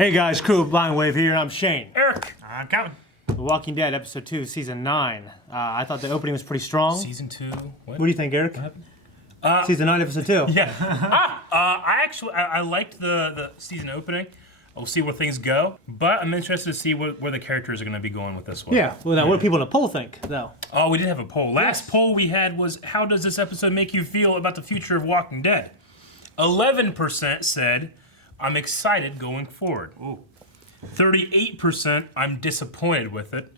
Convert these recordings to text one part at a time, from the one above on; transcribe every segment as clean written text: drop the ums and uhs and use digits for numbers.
Hey guys, crew of Blind Wave here. I'm Shane. Eric. I'm Calvin. The Walking Dead, episode 2, season 9. I thought the opening was pretty strong. Season 2. What do you think, Eric? Season 9, episode 2. Yeah. I liked the season opening. We'll see where things go, but I'm interested to see where the characters are going to be going with this one. Yeah. Well, now, what do people in the poll think, though? Oh, we did have a poll. Last poll we had was, how does this episode make you feel about the future of Walking Dead? 11% said, I'm excited going forward. Ooh. 38%, I'm disappointed with it.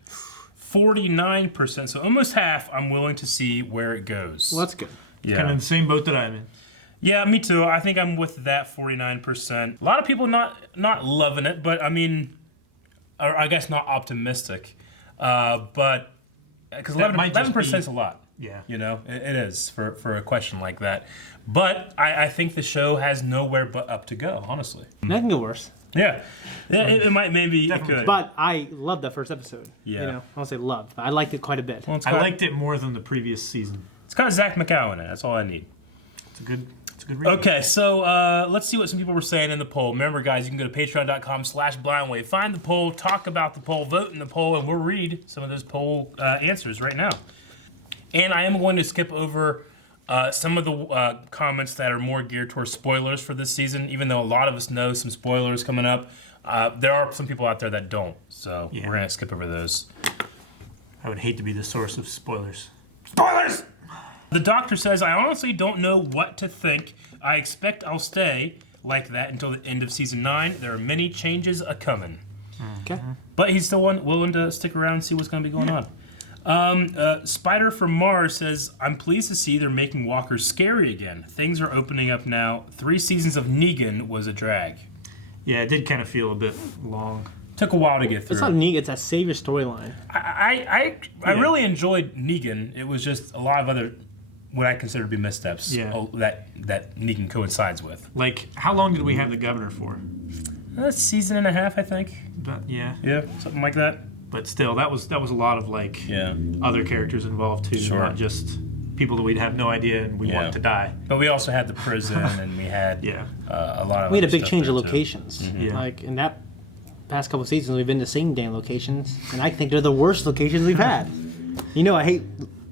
49%, so almost half, I'm willing to see where it goes. Well, that's good. Yeah. Kind of the same boat that I'm in. Yeah, me too. I think I'm with that 49%. A lot of people not loving it, but I mean, or I guess not optimistic. But because 11% is a lot. Yeah. You know, it is for a question like that. But I think the show has nowhere but up to go, honestly. That can get worse. Yeah. It might, maybe it could. But I loved that first episode. Yeah. You know, I won't say loved, but I liked it quite a bit. Well, I liked it more than the previous season. It's got Zach McCowan in it. That's all I need. It's a good reason. Okay, so let's see what some people were saying in the poll. Remember, guys, you can go to patreon.com/blindwave. Find the poll, talk about the poll, vote in the poll, and we'll read some of those poll answers right now. And I am going to skip over some of the comments that are more geared towards spoilers for this season, even though a lot of us know some spoilers coming up. There are some people out there that don't, so we're going to skip over those. I would hate to be the source of spoilers. Spoilers! The doctor says, I honestly don't know what to think. I expect I'll stay like that until the end of season 9. There are many changes a-coming. Okay. But he's still willing to stick around and see what's going to be going on. Spider from Mars says, I'm pleased to see they're making walkers scary again. Things are opening up now. 3 seasons of Negan was a drag. Yeah, it did kind of feel a bit long. Took a while to get through. It's not Negan, it's a savior storyline. I really enjoyed Negan. It was just a lot of other, what I consider to be missteps that Negan coincides with. Like, how long did we have the governor for? A season and a half, I think. But, yeah. Yeah, something like that. But still, that was a lot of, like, other characters involved, too. Sure. Not just people that we'd have no idea and we want to die. But we also had the prison, and we had a lot of We had a big change of locations. Mm-hmm. Yeah. Like, in that past couple seasons, we've been the same damn locations, and I think they're the worst locations we've had. You know I hate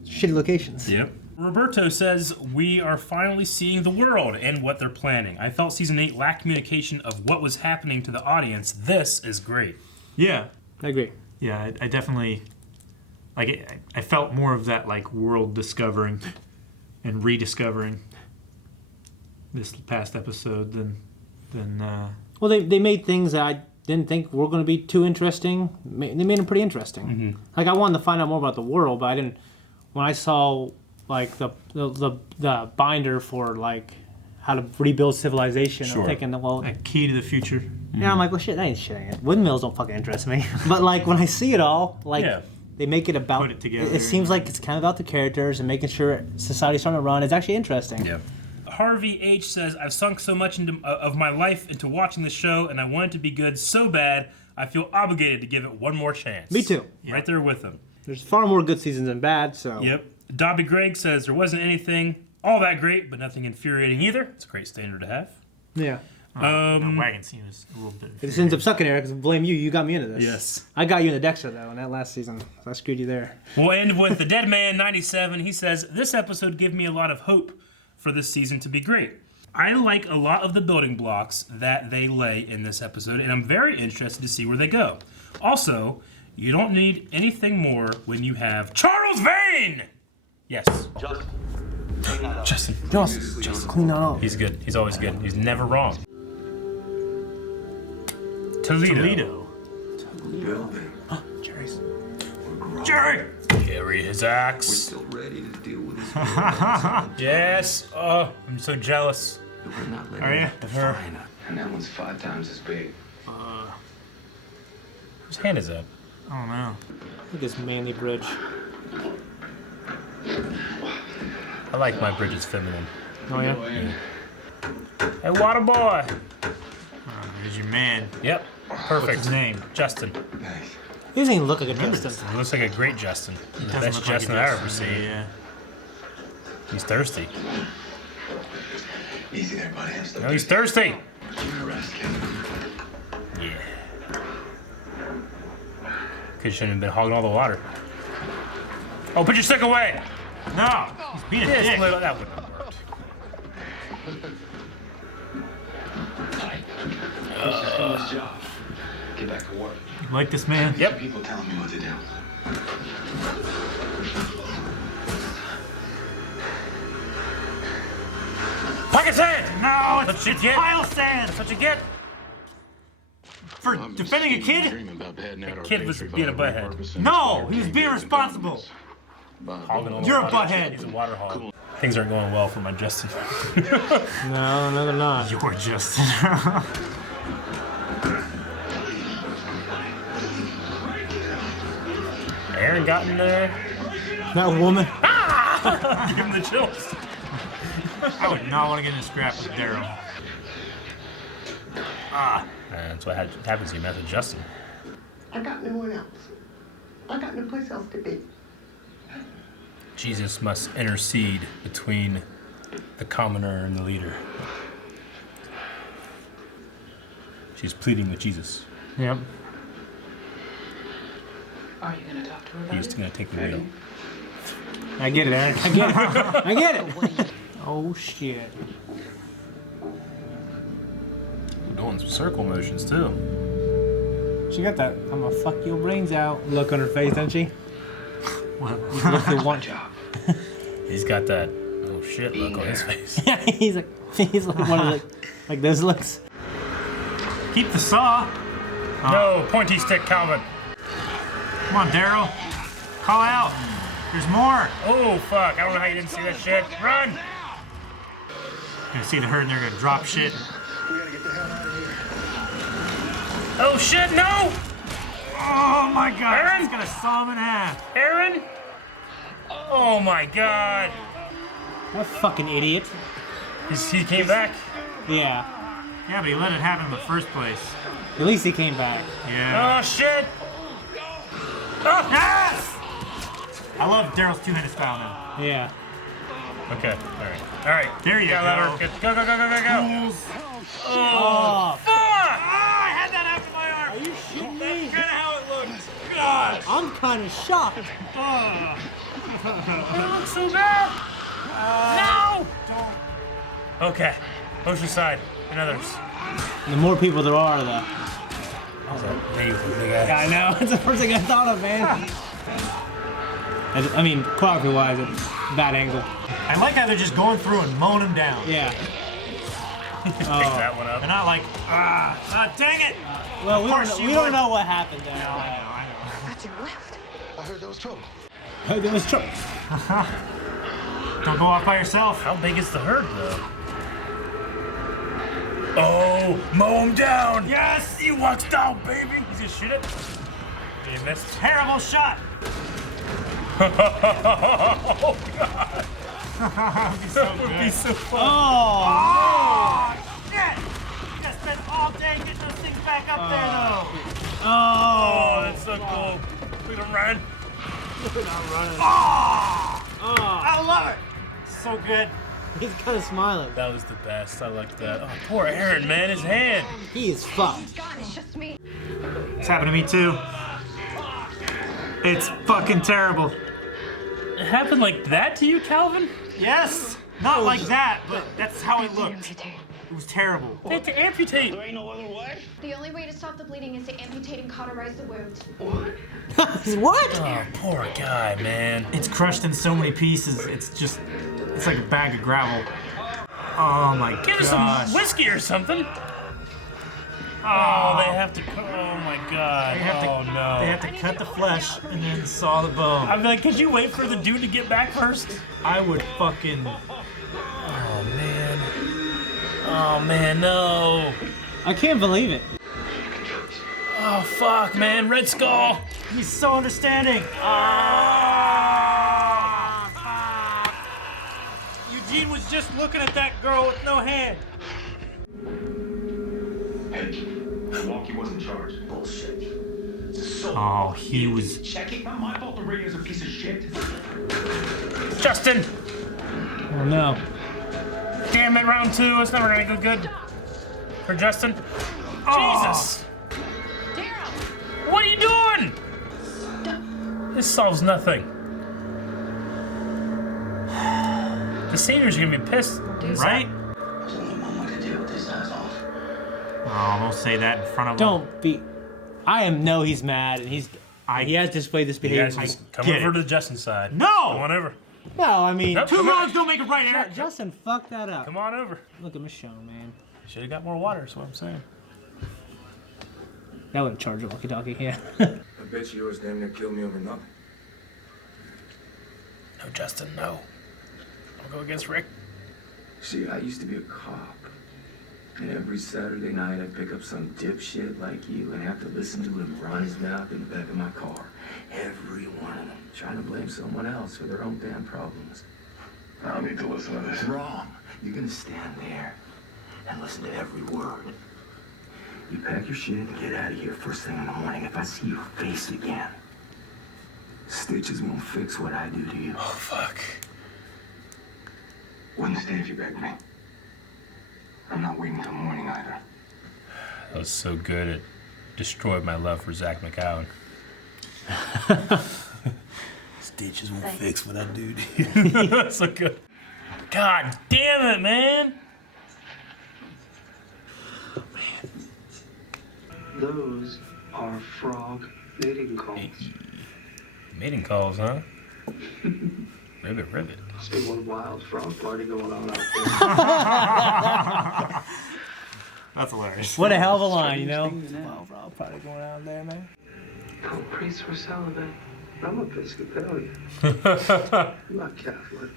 shitty locations. Yep. Roberto says, we are finally seeing the world and what they're planning. I felt season 8 lacked communication of what was happening to the audience. This is great. Yeah. I agree. Yeah, I definitely, like, I felt more of that, like, world discovering and rediscovering this past episode than Well, they made things that I didn't think were going to be too interesting. They made them pretty interesting. Mm-hmm. Like, I wanted to find out more about the world, but I didn't. When I saw like the binder for like how to rebuild civilization, I'm thinking, well, a key to the future. yeah, I'm like, well, shit, that ain't shit. Windmills don't fucking interest me. But like when I see it all, like they make it about. Put it together. It seems like it's kind of about the characters and making sure society's starting to run. It's actually interesting. Yeah. Harvey H says, I've sunk so much of my life into watching this show, and I want it to be good so bad, I feel obligated to give it one more chance. Me too. Right there with him. There's far more good seasons than bad, so. Yep. Dobby Gregg says, there wasn't anything all that great, but nothing infuriating either. It's a great standard to have. Yeah. The wagon scene was a little bit. It just ends up sucking, Eric, because blame you. You got me into this. Yes. I got you into Dexter, though, in that last season. So I screwed you there. We'll end with the Dead Man 97. He says, this episode gave me a lot of hope for this season to be great. I like a lot of the building blocks that they lay in this episode, and I'm very interested to see where they go. Also, you don't need anything more when you have Charles Vane! Yes. Justin. Just clean that up. He's good. He's always good. He's never wrong. Toledo. Jerry's. Jerry! Carry his axe. We're still ready to deal with this. Yes. Oh, I'm so jealous. We're not letting Are you? of her. And that one's 5 times as big. Whose hand is that? I don't know. Look at this manly bridge. I like my Bridget's feminine. Oh, yeah? Hey, water boy. There's your man. Yep. Perfect. What's his name? Justin. He doesn't even look like a Justin. He looks like a great Justin. The Doesn't best look like a Justin I've ever seen. Yeah. He's thirsty. Easy there, buddy. No, he's thirsty. You're arrested. Yeah. Cause shouldn't have been hogging all the water. Oh, put your stick away! No, he's being a Yes, dick. that wouldn't have worked. Let's just finish this job. Get back to work. You like this man? Yep. People telling me what to do. Pocket sand! No, That's it's what you get. pile sand That's what you get. for defending a kid. The kid was being a butthead. No, he was being responsible. Hogging all the You're a water. butthead. He's a water hog. Things aren't going well for my Justin. No, they're not. You're Justin. Aaron got in there. That woman. Give him the chills. I would not want to get in a scrap with Daryl. That's what happens to you, man. That's Justin. I got no one else. I got no place else to be. Jesus must intercede between the commoner and the leader. She's pleading with Jesus. Yep. Are you gonna talk to her about He's gonna take the wheel. I get it, Aaron. I get it. I get it. Oh shit. We're doing some circle motions too. She got that I'm gonna fuck your brains out look on her face, doesn't she? Look the one. He's got that oh shit look on his face. Yeah, he's like one of the like this looks. Keep the saw. No, pointy stick, Calvin. Come on, Daryl. Call out. There's more. Oh fuck! I don't know how you didn't see that shit. Run! Gonna see the herd and they're gonna drop shit. We gotta get the hell out of here. Oh shit! No! Oh my god. Aaron? He's gonna saw him in half. Aaron! Oh my god! That fucking idiot. He came back. Yeah. Yeah, but he let it happen in the first place. At least he came back. Yeah. Oh shit! Yes! I love Daryl's two-handed style now. Yeah. Okay. All right. There you Got go. louder. Go! Fools. Oh, Fuck! I had that after my arm. are you shitting me? Kind of how it looked. God. I'm kind of shocked. It looks so bad. No! Okay. Oceanside and others. The more people there are, the Big yeah, I know. It's the first thing I thought of, man. I mean, choreography wise, it's a bad angle. I like how they're just going through and mowing him down. Yeah. Pick that one up. They're not like, dang it. Well, Of course we you don't would. know what happened there. I know. That's your left. I heard there was trouble. There was trouble. Don't go off by yourself. How big is the herd, though? Oh, mow him down! Yes! He walks down, baby! He's gonna shoot it. He missed. Terrible shot. Oh, God. That would be so Oh, Oh, shit! You gotta spend all day getting those things back up there, though. Oh, oh. that's so cool. Look at him run. I love it. So good. He's kind of smiling. That was the best. I like that. Oh, poor Aaron, man. His hand. He is fucked. God, it's just me. It's happened to me, too. It's fucking terrible. It happened like that to you, Calvin? Yes! Not like that, but that's how it looked. It was terrible. They had to amputate. The only way to stop the bleeding is to amputate and cauterize the wound. What? Oh, poor guy, man. It's crushed in so many pieces. It's like a bag of gravel. Oh my Give us gosh. some whiskey or something. Oh, they have to. Oh my God. They have to- Oh no. They have to cut the flesh and then saw the bone. I'm like, could you wait for the dude to get back first? I would fucking. Oh man. Oh man, no. I can't believe it. Oh fuck, man. Red Skull. He's so understanding. Eugene was just looking at that girl with no hand. Hey, Walkie wasn't charged. Bullshit. Oh, he was. Check it. Not my fault the radio's a piece of shit. Justin. Oh no. Damn it, round two. It's never gonna go good for Justin. Oh. Jesus. This solves nothing. The seniors are gonna be pissed. Right? There's only one way to deal with these assholes. Oh, don't say that in front of him. Don't be. I know he's mad, and he has displayed this You behavior. guys just come Get over it. to Justin's side. No! Come on over. No, I mean, Nope. Two Come on. wrongs don't make a right, Eric. Justin fucked that up. Come on over. Look at Michonne, man. Should have got more water, is what I'm saying. That wouldn't charge a walkie-talkie, yeah. I bet you yours damn near killed me over nothing. No, Justin, no. I'll go against Rick. See, I used to be a cop. And every Saturday night I'd pick up some dipshit like you and have to listen to him run his mouth in the back of my car. Every one of them trying to blame someone else for their own damn problems. I don't need to listen to this. Wrong. You're gonna stand there and listen to every word. You pack your shit and get out of here first thing in the morning. If I see your face again, stitches won't fix what I do to you. Oh, fuck. Wouldn't stay if you begged me. I'm not waiting till morning either. That was so good, it destroyed my love for Zach McCowan. Stitches won't fix what I do to you. That's so good. God damn it, man! Those are frog mating calls. Mating calls, huh? Ribbit, ribbit. Must be one wild frog party going on out there. That's hilarious. What a hell of a line, you know? Well, bro, probably going out there, man. Oh, priests were celibate. I'm Episcopalian. I'm not Catholic.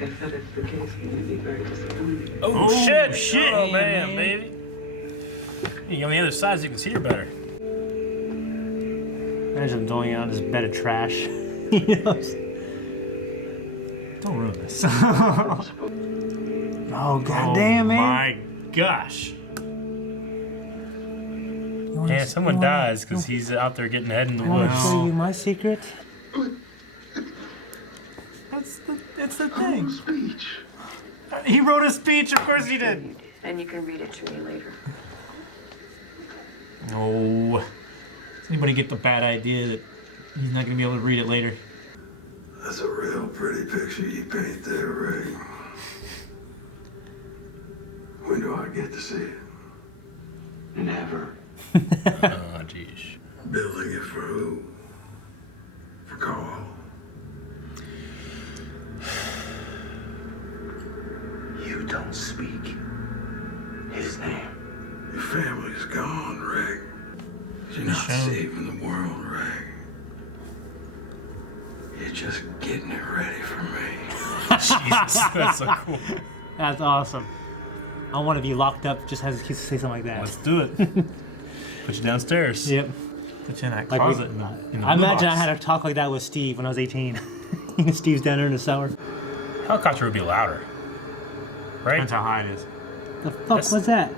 If that is the case, you'd be very disappointed. Oh, shit! Shit! Oh, man, baby. You on the other side so you can see her better. Imagine him going on his bed of trash. You know? Don't ruin this. Oh, goddamn, man. My gosh. Yeah, someone dies because he's out there getting head in the I want to woods. show you my secret. That's the thing. Speech. He wrote a speech, of course he did. And you can read it to me later. Oh. Does anybody get the bad idea that he's not going to be able to read it later? That's a real pretty picture you paint there, Ray. When do I get to see it? Never. Oh, jeez. Building it for who? For Carl? You don't speak his name. Your family's gone, Rick. You're not saving the world, Rick. You're just getting it ready for me. Jesus, that's so cool. That's awesome. I want to be locked up just as he say something like that. Let's do it. Put you downstairs. Yep. Put you in that Like closet in the I imagine box. I had a talk like that with Steve when I was 18. Steve's down there in the cellar. Helicopter would be louder. Right? Depends how high it is. The fuck was that?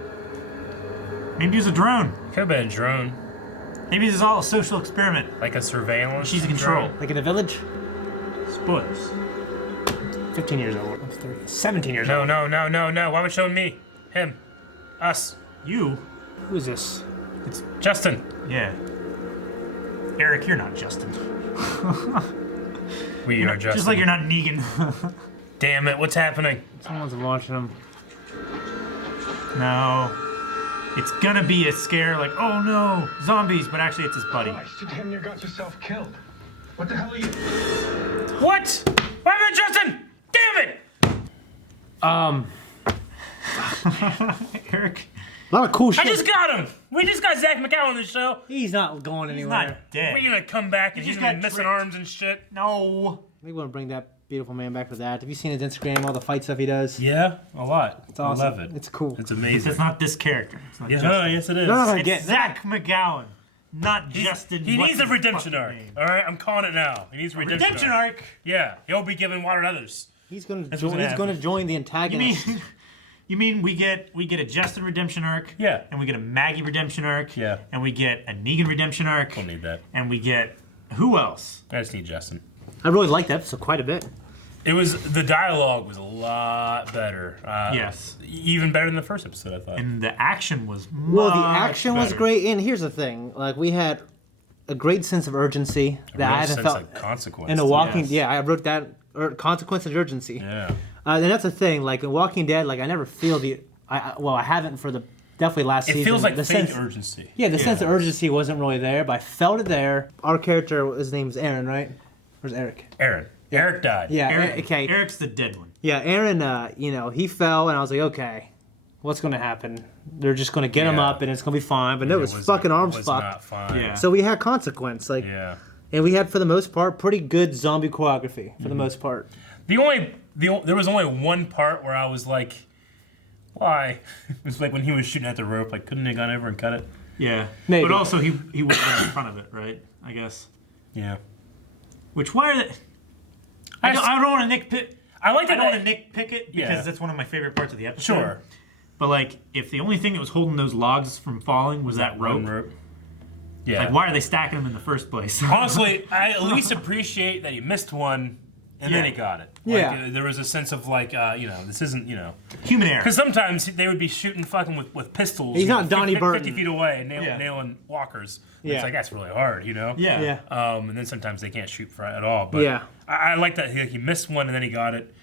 Maybe it was a drone. Could have been a drone. Maybe this is all a social experiment. Like a surveillance. She's in control. Like in a village? Spoilers. 15 years old. I'm 30. 17 years No, old. no, no, no, no. Why would showing me? Him. Us. You? Who is this? It's Justin. yeah. Eric, you're not Justin. We are Justin. Just like you're not Negan. Damn it, what's happening? Someone's watching him. No. It's gonna be a scare like, oh no, zombies, but actually it's his buddy. Christ, you damn near got yourself killed. What the hell are you? What? Why am I Justin? Damn it! Eric, A lot of cool shit. I just got him! We just got Zach McCowan on the show. He's not going he's anywhere. not dead. We're gonna come back and He he's just gonna be got missing tricked. arms and shit. No. We want to bring that beautiful man back for that. Have you seen his Instagram, all the fight stuff he does? Yeah, a lot. It's awesome. I love it. It's cool. It's amazing. It's not this character. It's not Yeah, Justin. yes, it is. No, It's Zach McGowan, not He's- Justin. He what's needs a his redemption fucking arc. name? All right, I'm calling it now. He needs a redemption, Redemption arc. Yeah, he'll be giving water to others. He's going to That's join. what's He's gonna going to happen. join the You antagonist. mean you mean we get a Justin redemption arc? Yeah. And we get a Maggie redemption arc. Yeah. And we get a Negan redemption arc. Don't need that. And we get who else? I just need Justin. I really liked that episode quite a bit. It was the dialogue was a lot better. Yes. Even better than the first episode, I thought. And the action was Well, the much action was better. great. And here's the thing: like we had a great sense of urgency that I haven't felt of consequence. in The Walking. Yes. Yeah, I wrote that consequence and urgency. Yeah. And that's the thing. Like in Walking Dead, like I never feel I haven't for the definitely last season. It feels like the fake sense, urgency. Yeah, the sense of urgency wasn't really there, but I felt it there. Our character, his name's Aaron, right? Where's Eric? Aaron. Eric died. Yeah, Eric, okay. Eric's the dead one. Yeah, Aaron, he fell, and I was like, okay, what's going to happen? They're just going to get him Yeah. up, and it's going to be fine. But no, his fucking arm's was fucked. Not fine. Yeah. So we had consequence, like, and we had, for the most part, pretty good zombie choreography, for the most part. There was only one part where I was like, why? It was like when he was shooting at the rope, like couldn't he have gone over and cut it? Yeah. Maybe. But also he would have been in front of it, right? I guess. Yeah. Which why are they? I don't want to nitpick. I don't want to nitpick it because that's one of my favorite parts of the episode. Sure. But like, if the only thing that was holding those logs from falling was that rope. Yeah. Like, why are they stacking them in the first place? Honestly, I at least appreciate that he missed one and then he got it. Like, there was a sense of like, this isn't, human error. Because sometimes they would be shooting fucking with pistols. He's not Donnie 50 Burton. feet away and nailing walkers. It's like, that's really hard, Yeah. And then sometimes they can't shoot at all. But I like that he missed one and then he got it.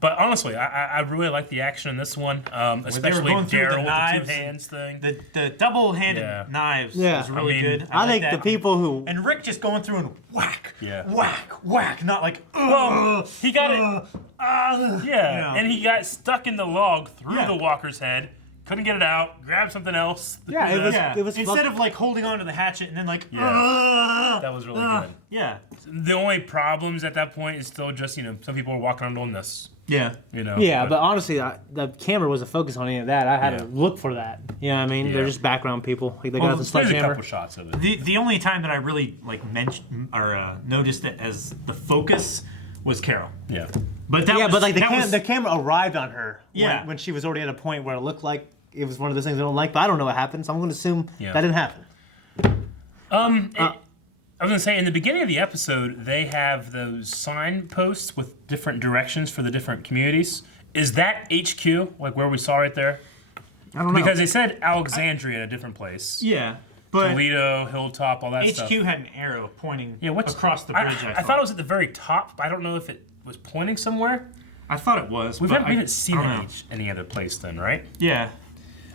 But honestly, I really like the action in this one, especially Daryl with the two hands thing. The double-handed knives was really good. I think like the people who... And Rick just going through and whack, whack, not like, well, he got it. And he got stuck in the log through the walker's head. Couldn't get it out. Grabbed something else. It was instead of like holding onto the hatchet and then like. That was really good. Yeah. The only problems at that point is still just some people are walking around on this. Yeah. Yeah, but honestly, the camera wasn't focused on any of that. I had to look for that. You know what I mean? They're just background people. Like, they got the There's a sledgehammer. couple shots of it. The only time that I really like mentioned or noticed it as the focus was Carol. Yeah. But that but like the camera arrived on her when she was already at a point where it looked like it was one of those things I don't like, but I don't know what happened, so I'm going to assume that didn't happen. I was going to say, in the beginning of the episode, they have those signposts with different directions for the different communities. Is that HQ, like where we saw right there? I don't know. Because they said Alexandria in a different place. Yeah. But Toledo, Hilltop, all that stuff. HQ had an arrow pointing across the bridge, bridge. I thought it was at the very top, but I don't know if it was pointing somewhere. I thought it was. We haven't seen it any other place then, right? Yeah.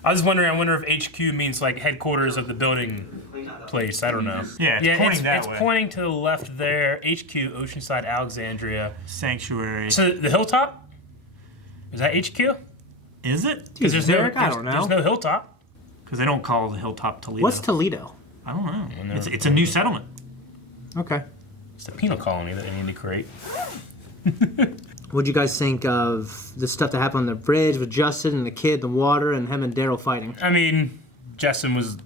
I was wondering, I wonder if HQ means like headquarters of the building place. I don't know. Yeah, it's pointing to the left there. HQ, Oceanside, Alexandria. Sanctuary. So the hilltop? Is that HQ? Is it? Because there's no hilltop. Because they don't call the hilltop Toledo. What's Toledo? I don't know. It's a new settlement. Okay. It's the penal colony that they need to create. What'd you guys think of the stuff that happened on the bridge with Justin and the kid in the water and him and Daryl fighting? I mean, Justin was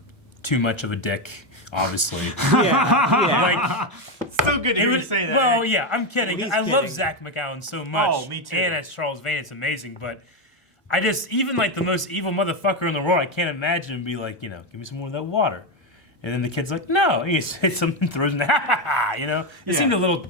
too much of a dick, obviously. Yeah. Like, so good to hear you say that. Well, yeah, I'm kidding. Well, I love kidding. Zach McGowan so much. Oh, me too. And as Charles Vane, it's amazing. But I just, even like the most evil motherfucker in the world, I can't imagine him be like, give me some more of that water. And then the kid's like, no. He hits him and throws him, It seemed a little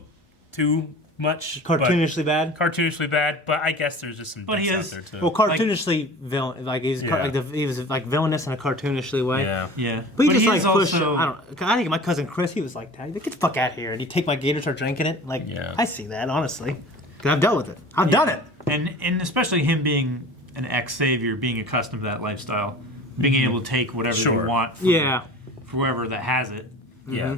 too much. Cartoonishly bad? Cartoonishly bad, but I guess there's just some dicks out there too. Well, cartoonishly villain, like he was like villainous in a cartoonishly way. Yeah. But he just like pushed. I think my cousin Chris, he was like, "Dad, get the fuck out of here!" And you take my gator, start drinking it. Like, I see that honestly, because I've dealt with it. I've done it. And especially him being an ex-savior, being accustomed to that lifestyle, being able to take whatever you want. For whoever that has it. Yeah.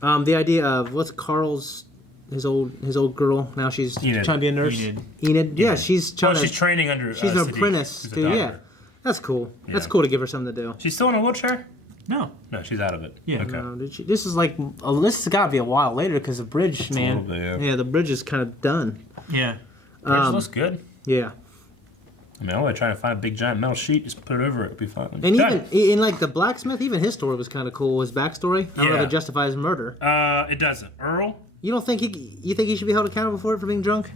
The idea of what's Carl's. His old girl. Now she's trying to be a nurse. Enid. Yeah, she's trying. She's training under. She's an apprentice. Yeah, that's cool. Yeah. That's cool to give her something to do. She's still in a wheelchair. No, she's out of it. Yeah. Okay. This is like this has got to be a while later because the bridge, man. Yeah, the bridge is kind of done. Yeah. Bridge looks good. Yeah. I mean, I'm only trying to find a big giant metal sheet, just put it over it, it'll be fine. And even in like the blacksmith, even his story was kind of cool. His backstory. I don't know if it justifies his murder. It doesn't. Earl. You don't think you think he should be held accountable for it for being drunk?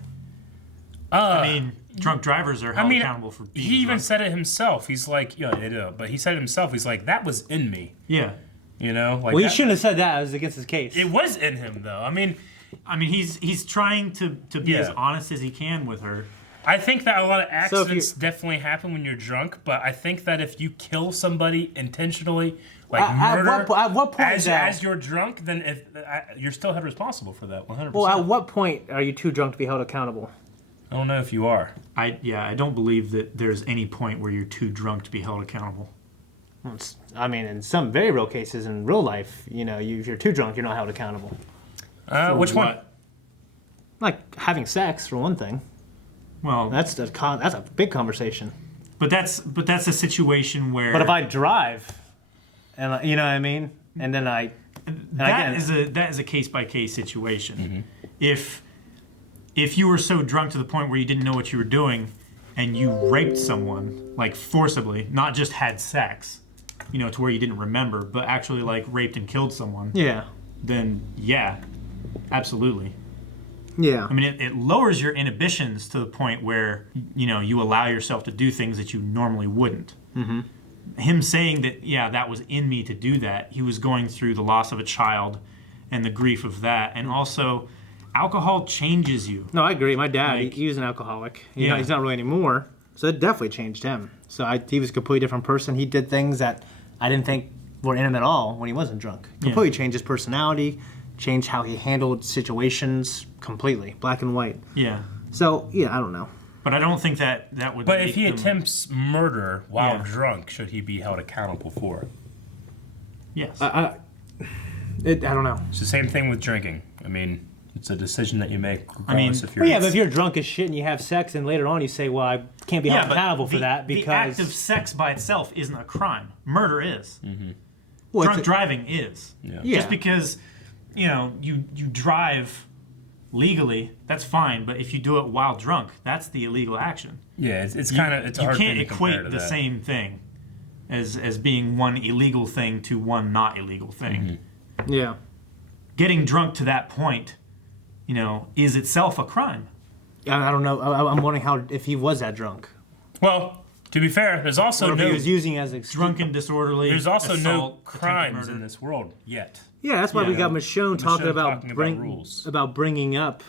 I mean, drunk drivers are held accountable for being drunk. He even said it himself. He's like, but he said it himself. He's like, that was in me. Yeah. Like well, he shouldn't have said that. It was against his case. It was in him, though. I mean, he's trying to be as honest as he can with her. I think that a lot of So if accidents definitely happen when you're drunk, but I think that if you kill somebody intentionally, like murder, at what point as you're drunk, then you're still held responsible for that, 100%. Well, at what point are you too drunk to be held accountable? I don't know if you are. I don't believe that there's any point where you're too drunk to be held accountable. I mean, in some very real cases in real life, if you're too drunk, you're not held accountable. Which one? Like having sex, for one thing. Well, That's a big conversation. but that's a situation where. But if I drive, and you know what I mean, and then that is a case by case situation. If you were so drunk to the point where you didn't know what you were doing, and you raped someone like forcibly, not just had sex, to where you didn't remember, but actually like raped and killed someone. Yeah. Then yeah, absolutely. Yeah. I mean, it lowers your inhibitions to the point where, you allow yourself to do things that you normally wouldn't. Mm-hmm. Him saying that, that was in me to do that, he was going through the loss of a child and the grief of that. And also, alcohol changes you. No, I agree. My dad, he was an alcoholic. He's not really anymore. So it definitely changed him. So he was a completely different person. He did things that I didn't think were in him at all when he wasn't drunk. Completely changed his personality, changed how he handled situations completely, black and white. Yeah. So, I don't know. But I don't think that would. But if he attempts murder while drunk, should he be held accountable for it? Yes. I don't know. It's the same thing with drinking. I mean, it's a decision that you make regardless if you're... But if you're drunk as shit and you have sex and later on you say, well, I can't be held accountable for that because... The act of sex by itself isn't a crime. Murder is. Mm-hmm. Well, drunk driving is. Yeah. Just because, you drive legally, that's fine. But if you do it while drunk, that's the illegal action. Yeah, it's kind of... It's a hard you thing can't to compare equate to the that. same thing as being one illegal thing to one not illegal thing. Mm-hmm. Yeah. Getting drunk to that point, is itself a crime. I don't know. I'm wondering if he was that drunk. Well, to be fair, there's also Or if he was using as excuse. Drunken, disorderly. There's also no assault, crimes attempted in murder. this world yet. Yeah, that's why we got Michonne talking about rules. about bringing up,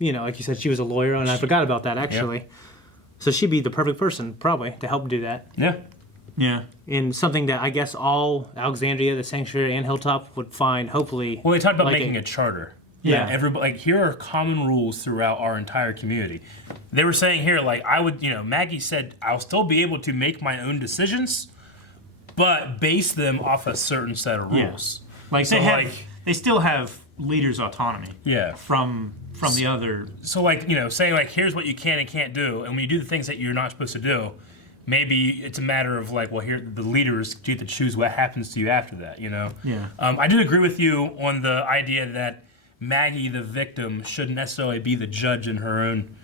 like you said, she was a lawyer, and I forgot about that actually. Yep. So she'd be the perfect person probably to help do that. Yeah. Yeah. In something that I guess all Alexandria, the Sanctuary, and Hilltop would find hopefully. Well, they talked about like making a charter. Yeah. Everybody, here are common rules throughout our entire community. They were saying here, I would, Maggie said, I'll still be able to make my own decisions, but base them off a certain set of rules. Like So, they still have leaders' autonomy. Yeah. From the other. So, saying, here's what you can and can't do, and when you do the things that you're not supposed to do, maybe it's a matter of, here, the leaders get to choose what happens to you after that, Yeah. I did agree with you on the idea that Maggie, the victim, shouldn't necessarily be the judge in her own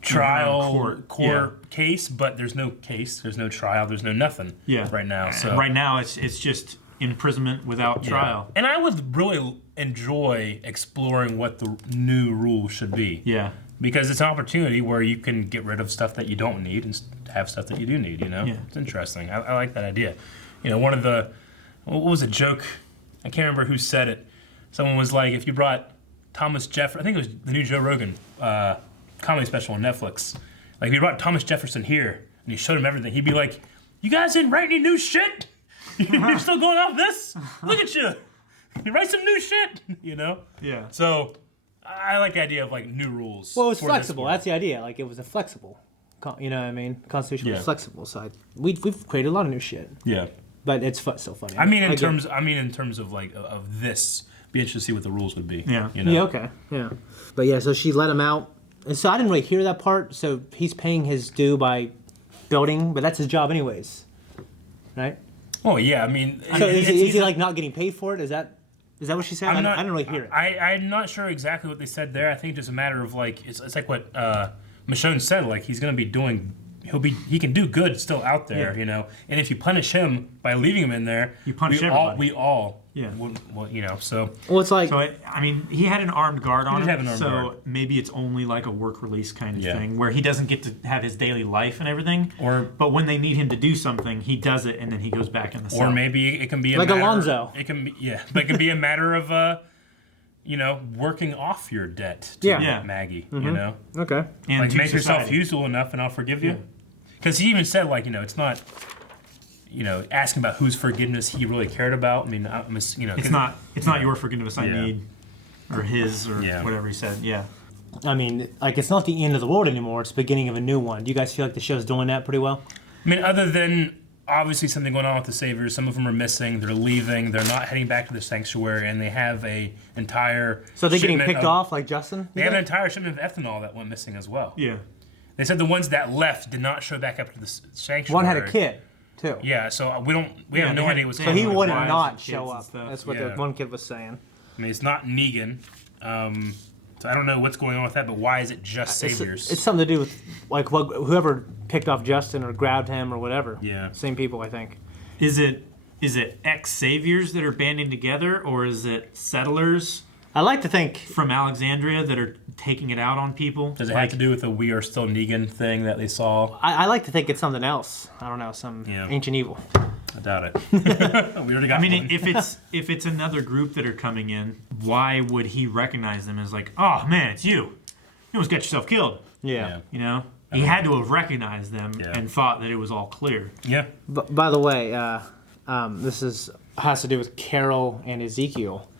trial court case, but there's no case, there's no trial, there's no nothing right now. So right now, it's just imprisonment without trial. And I would really enjoy exploring what the new rule should be. Yeah. Because it's an opportunity where you can get rid of stuff that you don't need and have stuff that you do need, Yeah. It's interesting. I like that idea. One of the, what was a joke? I can't remember who said it. Someone was like, if you brought Thomas Jefferson, I think it was the new Joe Rogan comedy special on Netflix. If you brought Thomas Jefferson here and you showed him everything, he'd be like, you guys didn't write any new shit? You're still going off this? Look at you. You write some new shit, Yeah. So I like the idea of new rules. Well, it was for this flexible. world. That's the idea. It was a flexible. You know what I mean? Constitution was Yeah. flexible. So we've created a lot of new shit. Yeah. But it's so funny. I mean, in terms of of this, be interested to see what the rules would be. Yeah. Yeah. Okay. Yeah. But yeah, so she let him out, and so I didn't really hear that part. So he's paying his due by building, but that's his job anyways, right? Oh yeah, I mean. So is he not getting paid for it? Is that what she said? I didn't really hear it. I'm not sure exactly what they said there. I think it's just a matter of it's like what Michonne said. He's going to be doing. He can do good still out there, And if you punish him by leaving him in there, You punish everybody. We all. Yeah. So. Well, it's like. So, he had an armed guard on did him, have an armed so guard. maybe it's only like a work release kind of Yeah. thing, where he doesn't get to have his daily life and everything, but when they need him to do something, he does it, and then he goes back in the cell. Or maybe it can be a Like matter, Alonzo. It can be but it can be a matter of working off your debt to Maggie, Okay. And like to make yourself society. useful enough and I'll forgive you. Because he even said, like, it's not, asking about whose forgiveness he really cared about. I mean, It's not your forgiveness I need, or his, or whatever he said. Yeah. I mean, like, it's not the end of the world anymore. It's the beginning of a new one. Do you guys feel like the show's doing that pretty well? I mean, other than obviously something going on with the Saviors, some of them are missing, they're leaving, they're not heading back to the sanctuary, and they have a entire So they're getting shipment picked off like Justin? They have an entire shipment of ethanol that went missing as well. Yeah. They said the ones that left did not show back up to the sanctuary. One had a kid, too. Yeah, so we have no idea what's going So on. he would wives not and show kids and up. stuff. That's what the one kid was saying. I mean, it's not Negan. So I don't know what's going on with that, but why is it just Saviors? It's something to do with, like, whoever picked off Justin or grabbed him or whatever. Yeah. Same people, I think. Is it ex-saviors that are banding together, or is it settlers I like to think... from Alexandria that are taking it out on people? Does it have to do with the "We Are Still Negan" thing that they saw? I like to think it's something else. I don't know, some ancient evil. I doubt it. We already got one. if it's another group that are coming in, why would he recognize them as like, oh man, it's you? You almost got yourself killed. Yeah. You know? He had to have recognized them Yeah. and thought that it was all clear. Yeah. By the way, this has to do with Carol and Ezekiel.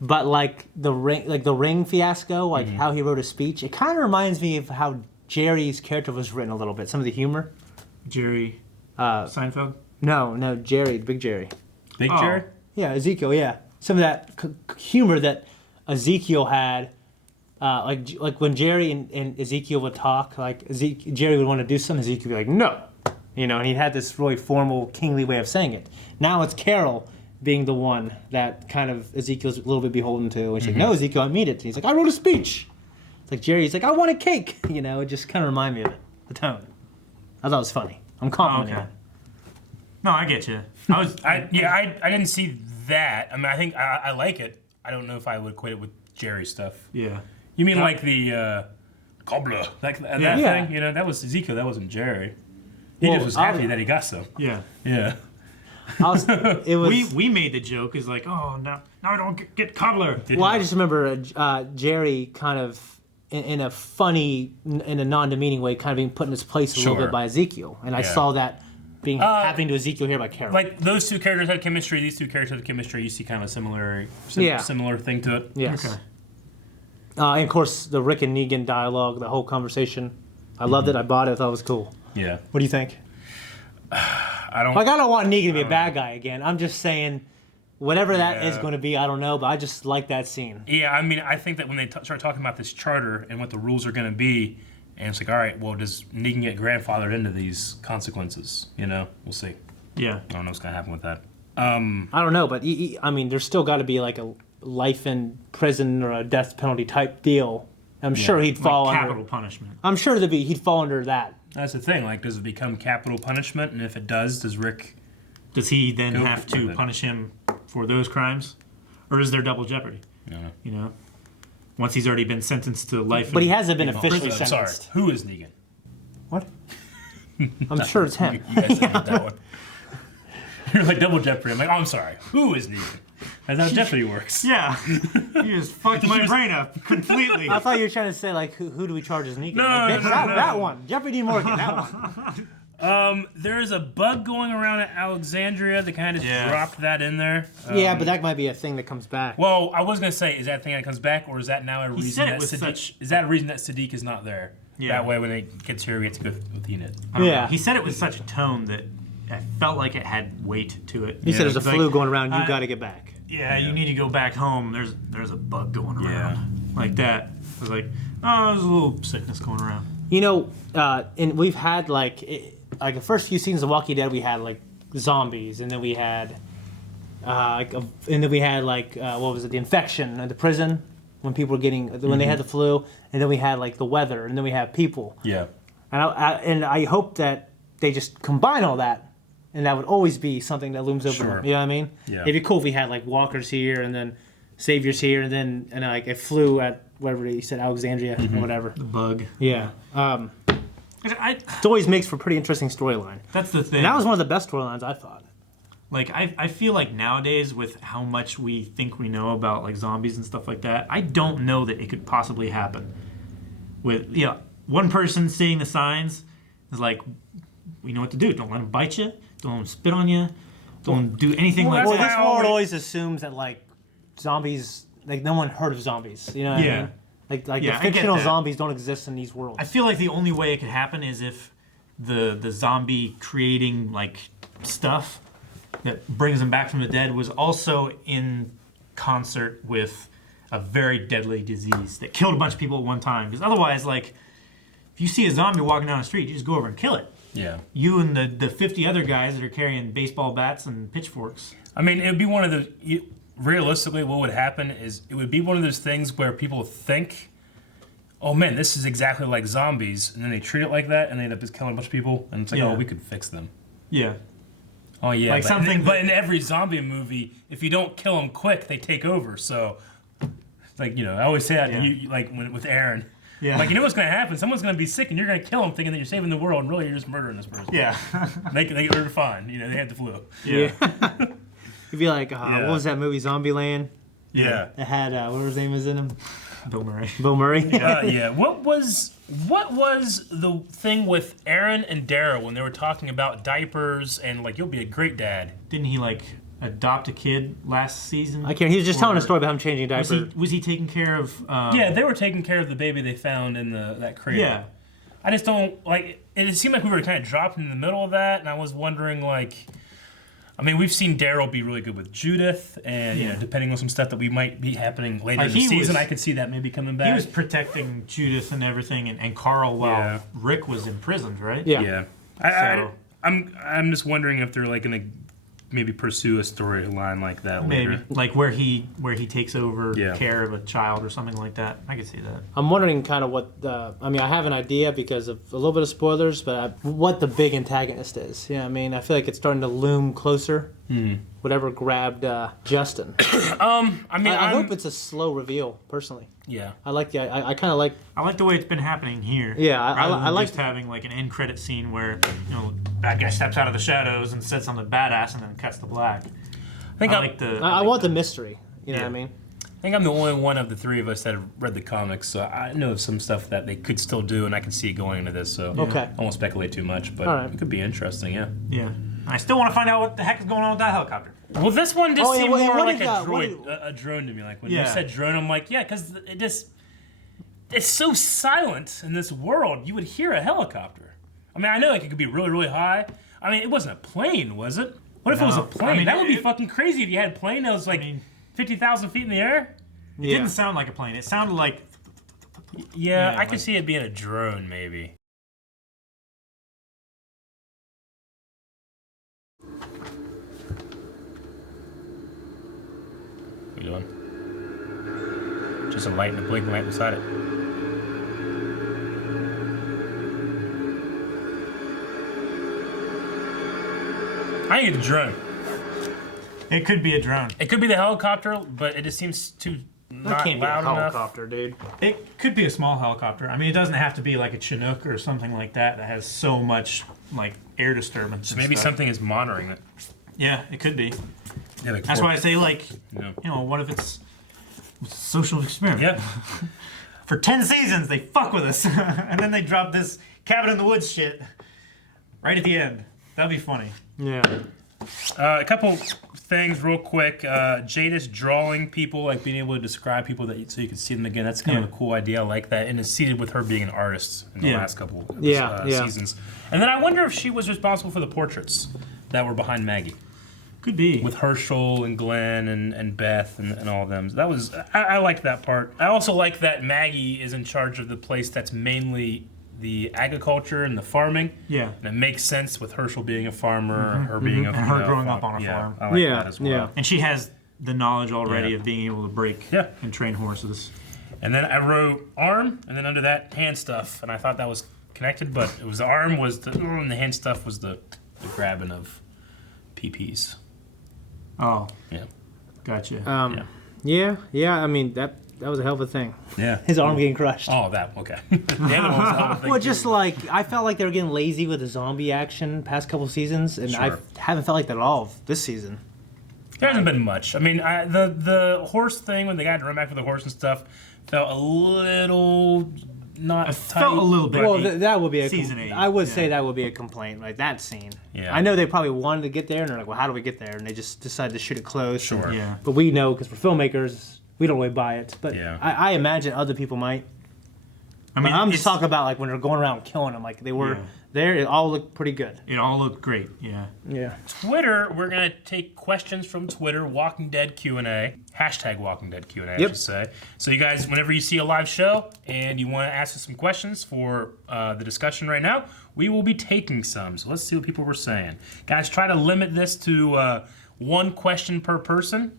But like the ring fiasco, like how he wrote a speech, it kind of reminds me of how Jerry's character was written a little bit. Some of the humor. Jerry Seinfeld? No, Jerry, Big Jerry. Big Jerry? Yeah, Ezekiel. Yeah, some of that humor that Ezekiel had, like when Jerry and Ezekiel would talk, like Jerry would want to do something, Ezekiel would be like, no, and he had this really formal, kingly way of saying it. Now it's Carol being the one that kind of Ezekiel's a little bit beholden to. And he's like, no, Ezekiel, I mean it. And he's like, I wrote a speech. It's like Jerry's like, I want a cake. It just kind of reminded me of it, the tone. I thought it was funny. I'm complimenting Okay. him. No, I get you. I didn't see that. I mean, I think I like it. I don't know if I would equate it with Jerry stuff. Yeah. You mean like the cobbler, that thing? That was Ezekiel. That wasn't Jerry. He just was happy that he got some. Yeah. Yeah. It was. We made the joke is like, oh, now I don't get cobbler. Well, I just remember Jerry kind of in a funny, in a non-demeaning way, kind of being put in his place a little bit by Ezekiel, and I saw that being happening to Ezekiel here by Carol. Like those two characters had chemistry. These two characters had chemistry. You see kind of similar thing to it. Yes. Okay. And of course, the Rick and Negan dialogue, the whole conversation, I loved it. I bought it. I thought it was cool. Yeah. What do you think? I don't want Negan to be a bad guy again. I'm just saying, whatever that is going to be, I don't know, but I just like that scene. Yeah, I mean, I think that when they start talking about this charter and what the rules are going to be, and it's like, all right, well, does Negan get grandfathered into these consequences? We'll see. Yeah. I don't know what's going to happen with that. I don't know, but I mean, there's still got to be like a life in prison or a death penalty type deal. I'm sure he'd fall like under capital punishment. I'm sure he'd fall under that. That's the thing. Like, does it become capital punishment? And if it does Rick... Does he then have to with it. punish him for those crimes? Or is there double jeopardy? No. Once he's already been sentenced to life. But he hasn't been officially I'm sorry. sentenced. Who is Negan? What? I'm sure it's him. You guys didn't get that one. You're like double jeopardy. I'm like, oh, I'm sorry. Who is Negan? That's how Jeopardy works. Yeah. You just fucked my brain up completely. I thought you were trying to say, like, who do we charge as Negan? No, Like, no, that one. Jeffrey D. Morgan, that one. There's a bug going around at Alexandria. They kind of dropped that in there. Yeah, but that might be a thing that comes back. Well, I was gonna say, is that a thing that comes back, or is that now a reason said it that with Sadiq? Is that a reason that Sadiq is not there? Yeah. That way, when they gets here, we get to go with Enid. I don't know. He said it with such a tone that I felt like it had weight to it. He said there's a It's flu like, going around. You got to get back. Yeah, you need to go back home. There's a bug going around. Like that. I was like, oh, there's a little sickness going around. And we've had like the first few scenes of Walking Dead, we had like zombies, and then we had what was it? The infection at the prison when people were getting when they had the flu, and then we had like the weather, and then we had people. Yeah. And I hope that they just combine all that. And that would always be something that looms over them. You know what I mean? Yeah. It'd be cool if we had like walkers here and then saviors here and like it flew at wherever he said Alexandria or whatever. The bug. Yeah. It always makes for a pretty interesting storyline. That's the thing. And that was one of the best storylines I thought. Like, I feel like nowadays, with how much we think we know about, like, zombies and stuff like that, I don't know that it could possibly happen. With, one person seeing the signs is like, we know what to do. Don't let them bite you. Don't let them spit on you. Don't do anything like Well, that. this world always assumes that, like, zombies, like, no one heard of zombies. You know what I mean? Like the fictional zombies don't exist in these worlds. I feel like the only way it could happen is if the zombie creating, like, stuff that brings them back from the dead was also in concert with a very deadly disease that killed a bunch of people at one time. Because otherwise, like, if you see a zombie walking down the street, you just go over and kill it. Yeah. You and the 50 other guys that are carrying baseball bats and pitchforks. I mean, it would be one of the... Realistically, what would happen is it would be one of those things where people think, oh man, this is exactly like zombies, and then they treat it like that, and they end up just killing a bunch of people, and it's like, oh, we could fix them. Yeah. Oh yeah, like but in every zombie movie, if you don't kill them quick, they take over. So, like, I always say that to you, like with Aaron. Yeah. Like, you know what's gonna happen? Someone's gonna be sick, and you're gonna kill them, thinking that you're saving the world, and really you're just murdering this person. Yeah. They're fine. They had the flu. Yeah. You'd be like, what was that movie, Zombieland? Yeah. It had what was his name in him? Bill Murray. Bill Murray. Yeah. What was the thing with Aaron and Daryl when they were talking about diapers and, like, you'll be a great dad? Didn't he, like, adopt a kid last season? I can't. He was just telling a story about him changing diapers. Was he taking care of? Yeah, they were taking care of the baby they found in that crate. Yeah. I just don't like. It seemed like we were kind of dropped in the middle of that, and I was wondering, like, I mean, we've seen Daryl be really good with Judith, and depending on some stuff that we might be happening later in the season, I could see that maybe coming back. He was protecting Judith and everything, and Carl while Rick was imprisoned, right? Yeah. I'm just wondering if they're, like, gonna maybe pursue a storyline like that later. Maybe, like where he takes over care of a child or something like that. I could see that. I'm wondering kind of what I mean, I have an idea because of a little bit of spoilers, but what the big antagonist is. I mean, I feel like it's starting to loom closer. Whatever grabbed Justin. I hope it's a slow reveal, personally. Yeah. I like the. I kind of like. I like the way it's been happening here. Yeah, I like just having like an end credit scene where bad guy steps out of the shadows and says something badass and then cuts to black. I want the mystery. You know what I mean? I think I'm the only one of the three of us that have read the comics, so I know of some stuff that they could still do, and I can see it going into this. So I won't speculate too much, but it could be interesting. Yeah. Yeah. I still want to find out what the heck is going on with that helicopter. Well, this one just seemed more like a drone to me. Like, when you said drone, I'm like, yeah, because it's so silent in this world. You would hear a helicopter. I mean, I know like it could be really, really high. I mean, it wasn't a plane, was it? What if it was a plane? I mean, that would be fucking crazy if you had a plane that was like 50,000 feet in the air. It didn't sound like a plane. It sounded like... Yeah, I could see it being a drone, maybe. What are you doing? Just a light and a blinking light beside it. I think it's a drone. It could be a drone. It could be the helicopter, but it just seems too not can't loud be a enough. helicopter, dude. It could be a small helicopter. I mean, it doesn't have to be like a Chinook or something like that that has so much like air disturbance. So maybe something is monitoring it. Yeah, it could be. Yeah, like that's why I say, like, what if it's a social experiment? Yeah. For 10 seasons, they fuck with us, and then they drop this cabin in the woods shit right at the end. That'd be funny. Yeah. A couple things real quick. Jadis drawing people, like being able to describe people so you can see them again. That's kind of a cool idea. I like that. And it's seated with her being an artist in the last couple seasons. And then I wonder if she was responsible for the portraits that were behind Maggie. Could be. With Herschel and Glenn and Beth and all of them. That was I liked that part. I also like that Maggie is in charge of the place that's mainly the agriculture and the farming. Yeah. And it makes sense with Herschel being a farmer, her being a and her growing up on a farm. I like that as well. Yeah. And she has the knowledge already of being able to break and train horses. And then I wrote arm, and then under that hand stuff, and I thought that was connected, but it was the arm was and the hand stuff was the grabbing of PPs. Oh. Yeah. Gotcha. Yeah. I mean, that that was a hell of a thing. Yeah. His arm getting crushed. Oh, that, okay. The other one was a hell of a thing, Well, too. just like I felt like they were getting lazy with the zombie action past couple seasons, and I Sure. haven't felt like that at all this season. There hasn't been much. I mean, the horse thing, when they got to run back with the horse and stuff, felt a little not I tight. felt a little bit. Well, that would be a Season 8, I would yeah. say that would be a complaint, like that scene. Yeah. I know they probably wanted to get there, and they're like, "Well, how do we get there?" And they just decided to shoot it close. Sure. Yeah. But we know because we're filmmakers, we don't really buy it. But Yeah. I imagine other people might. I mean, I'm just it's- talking about like when they're going around killing them, like they were Yeah. there. It all looked pretty good. It all looked great. Yeah. Yeah. Twitter, we're going to take questions from Twitter, Walking Dead Q&A, hashtag Walking Dead Q&A, I Yep. should say. So you guys, whenever you see a live show and you want to ask us some questions for the discussion right now, we will be taking some. So let's see what people were saying. Guys, try to limit this to one question per person.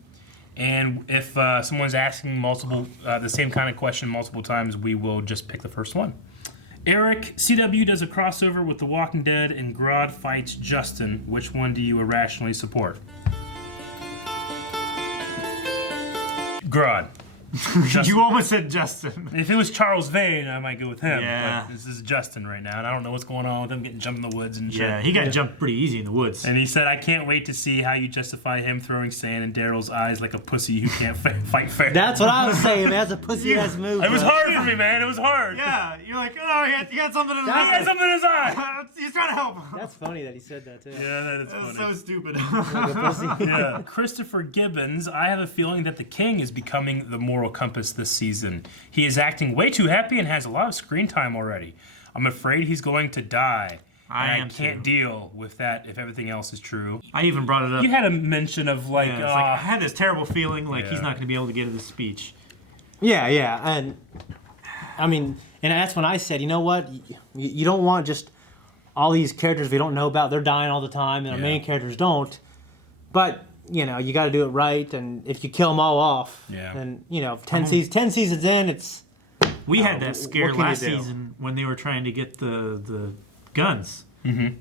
And if someone's asking the same kind of question multiple times, we will just pick the first one. Eric, CW does a crossover with The Walking Dead and Grodd fights Justin. Which one do you irrationally support? Grodd. You almost said Justin. If it was Charles Vane, I might go with him. Yeah. But this is Justin right now, and I don't know what's going on with him getting jumped in the woods and shit. Yeah, he got jumped pretty easy in the woods. And he said, I can't wait to see how you justify him throwing sand in Daryl's eyes like a pussy who can't fight fair. That's what I was saying, man. That's a pussy ass move. It was bro. hard for me, man. It was hard. Yeah, you're like, oh, he got something in his He had eye. something in his eye. He's trying to help him. That's funny that he said that too. Yeah, that is That's funny. so stupid. Like a pussy. Yeah. Christopher Gibbons, I have a feeling that the King is becoming the moral compass this season. He is acting way too happy and has a lot of screen time already. I'm afraid he's going to die. I and am I can't too. deal with that if everything else is true. I even brought it up. You had a mention of like, Yeah, it's like, I had this terrible feeling like he's Yeah. not going to be able to get to the speech. Yeah, yeah, and I mean, and that's when I said, you know what, you don't want just all these characters we don't know about. They're dying all the time, and our Yeah. main characters don't. But you know, you got to do it right, and if you kill them all off, Yeah. then you know, 10 seasons in, it's We had that scare what can you last do? season when they were trying to get the guns,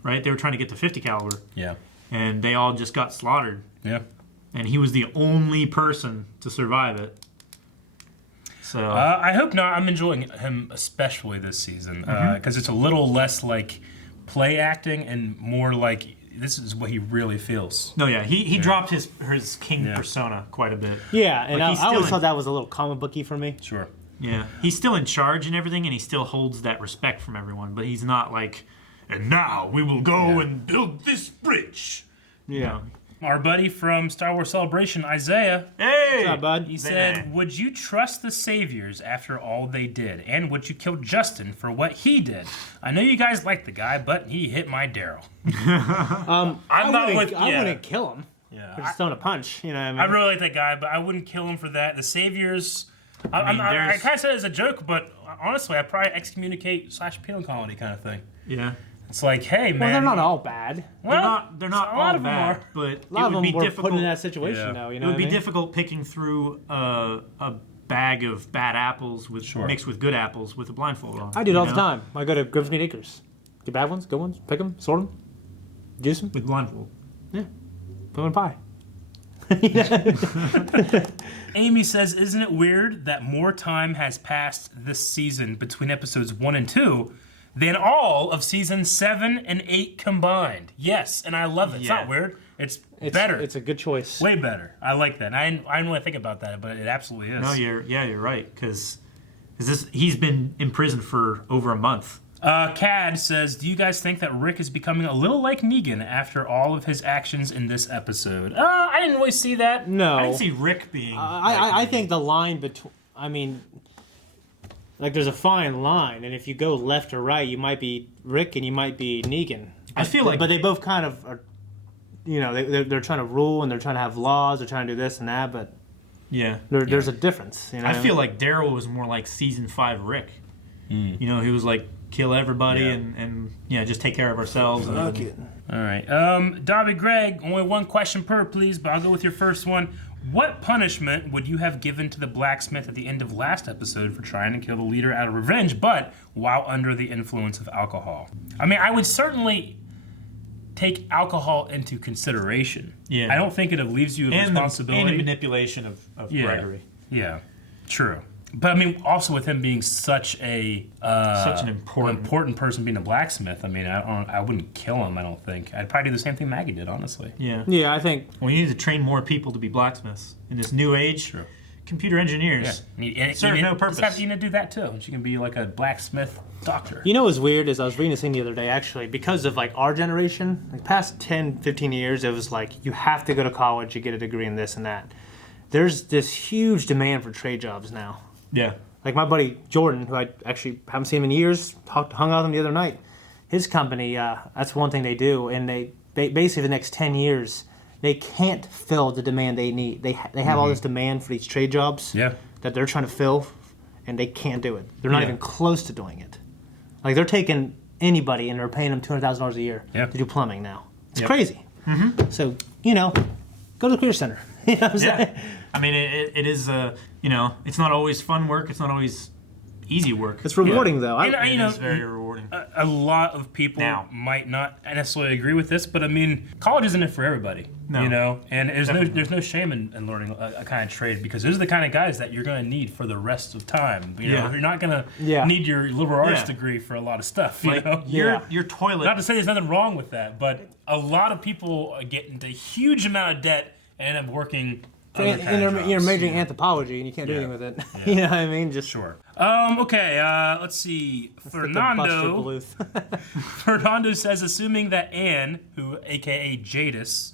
right? They were trying to get the 50 caliber, Yeah. and they all just got slaughtered. Yeah. And he was the only person to survive it. So I hope not. I'm enjoying him especially this season because it's a little less like play acting and more like this is what he really feels. no, yeah, he dropped his king Yeah. persona quite a bit. yeah. And Like, he's I always still thought in- that was a little comic booky for me. Sure. Yeah, he's still in charge and everything, and he still holds that respect from everyone. But he's not like, and now we will go and build this bridge. Yeah. Our buddy from Star Wars Celebration, Isaiah, Hey, What's up, bud? he said, would you trust the Saviors after all they did? And would you kill Justin for what he did? I know you guys like the guy, but he hit my Daryl. I not wouldn't, with- I yeah. wouldn't kill him. Yeah. For just throwing a punch. You know what I mean? I really like that guy, but I wouldn't kill him for that. The Saviors, I there's- kind of said it as a joke, but honestly, I'd probably excommunicate / penal colony kind of thing. yeah, It's like, hey, man. well, they're not all bad. Well, they're not a lot all of them bad, are. but A lot it of would them be were difficult. put in that situation, Yeah. though. You It know would what be I mean? difficult picking through a bag of bad apples with mixed with good apples with a blindfold on. I do it all you the know? time. I go to Griffith Acres. Get bad ones, good ones, pick them, sort them, juice them, with blindfold. put them in a pie. Amy says, isn't it weird that more time has passed this season between episodes 1 and 2 than all of seasons 7 and 8 combined? Yes, and I love it. It's not Yeah. weird. It's better. It's a good choice. Way better. I like that. I didn't really think about that, but it absolutely is. No, you're right because he's been in prison for over a month. Cad says, do you guys think that Rick is becoming a little like Negan after all of his actions in this episode? I didn't really see that. No. I didn't see Rick being. I think the line between, I mean, like there's a fine line, and if you go left or right, you might be Rick and you might be Negan. I feel like, But they both kind of are, you know, they're trying to rule and they're trying to have laws, they're trying to do this and that, but yeah, there's a difference. You know? I feel like Daryl was more like season 5 Rick. You know, he was like kill everybody Yeah. and just take care of ourselves. And, All right. Dobby Greg, only one question per, please, but I'll go with your first one. What punishment would you have given to the blacksmith at the end of last episode for trying to kill the leader out of revenge, but while under the influence of alcohol? I mean, I would certainly take alcohol into consideration. Yeah. I don't think it leaves you a and responsibility. the manipulation of Yeah. Gregory. Yeah, true. But I mean, also with him being such an important person, being a blacksmith. I mean, I wouldn't kill him. I don't think. I'd probably do the same thing Maggie did, honestly. Yeah. Yeah, I think. Well, you need to train more people to be blacksmiths in this new age. True. Computer engineers serve no purpose. Just have Ina do that too. She can be like a blacksmith doctor. You know what's weird is I was reading this thing the other day, actually, because of like our generation, like past 10, 15 years, it was like you have to go to college, you get a degree in this and that. There's this huge demand for trade jobs now. Yeah. Like my buddy Jordan, who I actually haven't seen him in years, hung out with him the other night. His company, that's one thing they do, and they basically the next 10 years, they can't fill the demand they need. They have all this demand for these trade jobs that they're trying to fill, and they can't do it. They're not even close to doing it. Like they're taking anybody and they're paying them $200,000 a year to do plumbing now. It's crazy. Mm-hmm. So go to the career center. You know what I'm saying? I mean, it is. It's not always fun work. It's not always easy work. It's rewarding though. It is very rewarding. A lot of people might not necessarily agree with this, but I mean, college isn't it for everybody. No. And there's no shame in learning a kind of trade, because those are the kind of guys that you're going to need for the rest of time. You're not going to need your liberal arts degree for a lot of stuff. Your toilet. Not to say there's nothing wrong with that, but a lot of people get into a huge amount of debt and end up working. You're majoring in anthropology and you can't do anything with it. You know what I mean? Just sure. Okay. Let's see. Fernando. Fernando says, assuming that Anne, who AKA Jadis,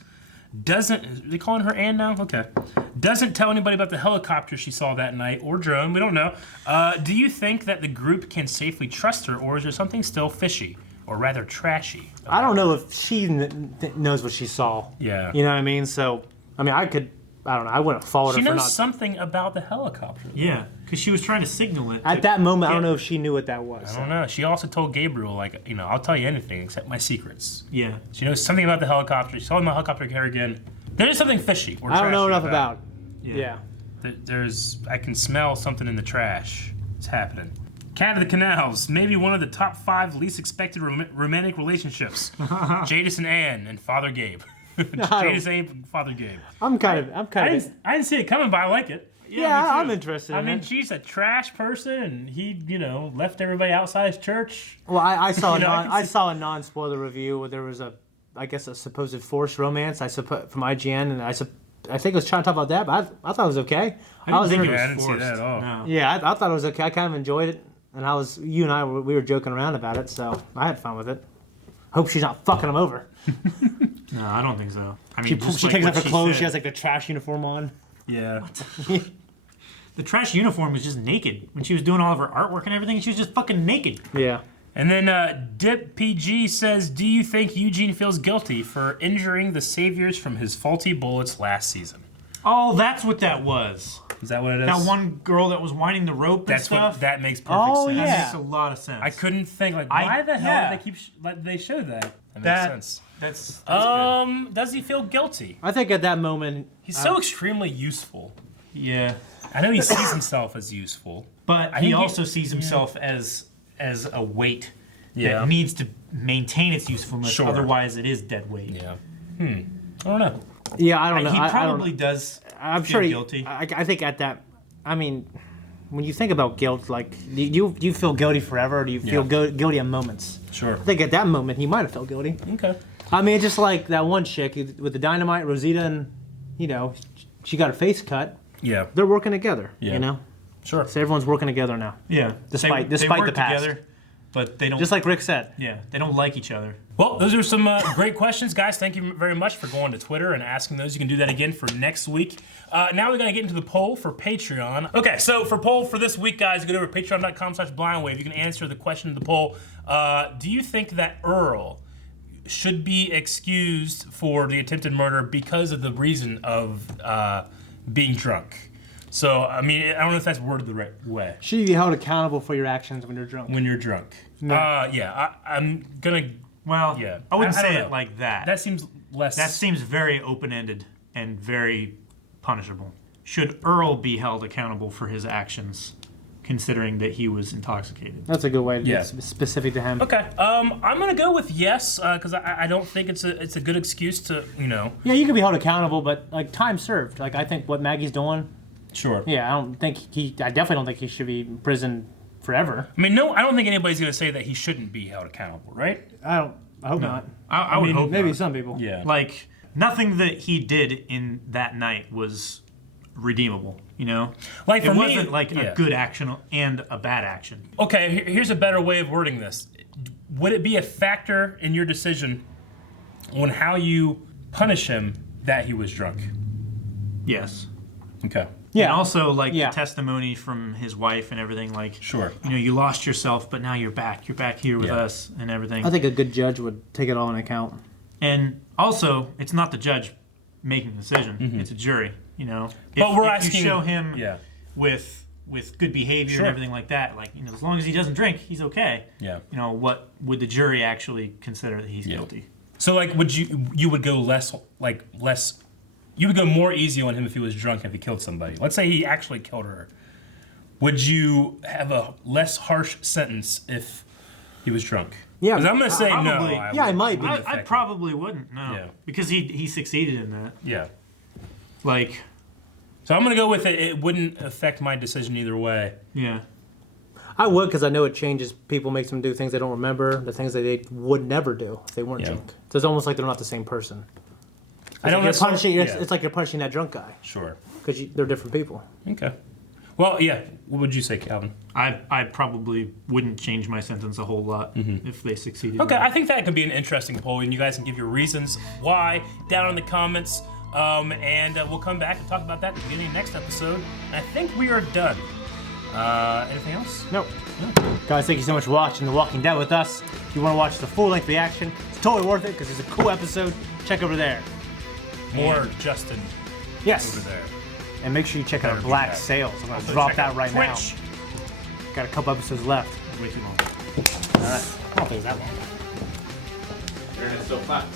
doesn't. Are they calling her Anne now? Okay. Doesn't tell anybody about the helicopter she saw that night or drone. We don't know. Do you think that the group can safely trust her, or is there something still fishy, or rather trashy? I don't know if she knows what she saw. Yeah. You know what I mean? So, I mean, I don't know. I wouldn't have followed her She for knows not. something about the helicopter. Yeah, because she was trying to signal it. At that moment, I don't know if she knew what that was. I don't know. She also told Gabriel, like, I'll tell you anything except my secrets. Yeah. She knows something about the helicopter. She saw the helicopter carrier again. There is something fishy or I don't know trashy enough about. Yeah. I can smell something in the trash. It's happening. Cat of the Canals, maybe one of the top 5 least expected romantic relationships. Jadis and Anne and Father Gabe. Jadis and Father Gabe. I'm kind of. I didn't see it coming, but I like it. Yeah, I'm interested. I mean, she's a trash person, and he, left everybody outside his church. Well, I saw I saw a non-spoiler review where there was a supposed forced romance. From IGN, and I think it was trying to talk about that, but I thought it was okay. I didn't see that at all. No. Yeah, I thought it was okay. I kind of enjoyed it, and you and I we were joking around about it, so I had fun with it. Hope she's not fucking him over. No, I don't think so. I mean, she takes off her clothes. She has like the trash uniform on. Yeah. The trash uniform was just naked when she was doing all of her artwork and everything. She was just fucking naked. Yeah. And then Dip PG says, do you think Eugene feels guilty for injuring the Saviors from his faulty bullets last season? Oh, that's what that was. Is that what it is? That one girl that was winding the rope and stuff? That makes perfect sense. Yeah. That makes a lot of sense. I couldn't think, why the hell did they keep they showed that? That makes sense. That's good. Does he feel guilty? I think at that moment He's so extremely useful. Yeah. I know he sees himself as useful. But he also sees himself as a weight that needs to maintain its usefulness. Sure. Otherwise, it is dead weight. Yeah. I don't know. Yeah, I don't know. He probably does I'm feel sure guilty. I think at that, I mean, when you think about guilt, like, do you feel guilty forever, or do you feel guilty at moments? Sure. I think at that moment he might have felt guilty. Okay. I mean, it's just like that one chick with the dynamite, Rosita, and she got her face cut. Yeah. They're working together. Yeah. Sure. So everyone's working together now. Yeah. Despite they the work past. together, but they don't. Just like Rick said. Yeah, they don't like each other. Well, those are some great questions, guys. Thank you very much for going to Twitter and asking those. You can do that again for next week. Now we're going to get into the poll for Patreon. Okay, so for poll for this week, guys, go over to patreon.com/blindwave. You can answer the question of the poll. Do you think that Earl should be excused for the attempted murder because of the reason of being drunk? So, I mean, I don't know if that's worded the right way. Should you be held accountable for your actions when you're drunk? When you're drunk. No. I'm going to... Well, yeah. I wouldn't don't say know. it like that. That seems less... That seems very open-ended and very punishable. Should Earl be held accountable for his actions, considering that he was intoxicated? That's a good way to be specific to him. Okay. I'm going to go with yes, because I don't think it's a good excuse to, Yeah, you can be held accountable, but, like, time served. Like, I think what Maggie's doing, Sure. Yeah, I definitely don't think he should be in prison forever. I mean, no, I don't think anybody's going to say that he shouldn't be held accountable, right? I hope not. I would hope maybe not. some people. Yeah. Like, nothing that he did in that night was redeemable, you know? Like, for it me, wasn't like yeah. a good action and a bad action. Okay, here's a better way of wording this. Would it be a factor in your decision on how you punish him that he was drunk? Yes. Okay. Yeah. And also, like, Yeah. the testimony from his wife and everything, like, Sure. you know, you lost yourself, but now you're back. You're back here with Yeah. us and everything. I think a good judge would take it all into account. And also, it's not the judge making the decision. It's a jury, you know? But we're if asking... you show him Yeah. with good behavior Sure. and everything like that, like, you know, as long as he doesn't drink, he's okay. Yeah. You know, what would the jury actually consider that he's guilty? So, like, would you would go less... You would go more easy on him if he was drunk, if he killed somebody. Let's say he actually killed her. Would you have a less harsh sentence if he was drunk? Yeah, Because I'm going to say no. probably. Yeah, it might be. I probably wouldn't, no. Yeah. Because he succeeded in that. Yeah. Like, So I'm going to go with it. It wouldn't affect my decision either way. yeah. I would, because I know it changes people, makes them do things they don't remember, the things that they would never do if they weren't Yeah. drunk. So it's almost like they're not the same person. I don't You're necessarily- punishing, yeah. it's like you're punishing that drunk guy, Sure. because they're different people. Okay. Well, yeah. What would you say, Calvin? I probably wouldn't change my sentence a whole lot if they succeeded. Okay, in I that. think that could be an interesting poll, and you guys can give your reasons why down in the comments. And we'll come back and talk about that at the beginning of next episode. And I think we are done. Anything else? Nope. Guys, thank you so much for watching The Walking Dead with us. If you want to watch the full-length reaction, it's totally worth it because it's a cool episode. Check over there. More Justin Yes. over there. And make sure you check out Better do Black that. Sails. I'm going to Also drop check that out right Twitch. now. Got a couple episodes left. Way too long. All right. I don't think it's that long. Internet still flat.